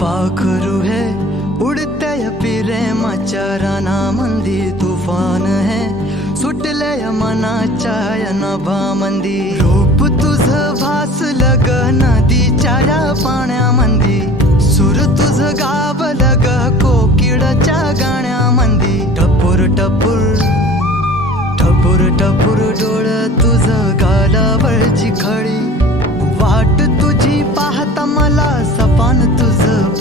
पाखरू है उडत्या या प्रेमाच्या रानामंदी तुफान है सुटल्या मनाच्या या नभामंदी रूप तुझं भासलं ग नदीच्या या पाण्यामंदी सूर तुझं गावलं ग कोकिळाच्या गाण्यामंदी टपूर टपूर टपूर टपूर डोळं तुझं गालावरची खळी वाट तुझी पाहता मला सपान तुझं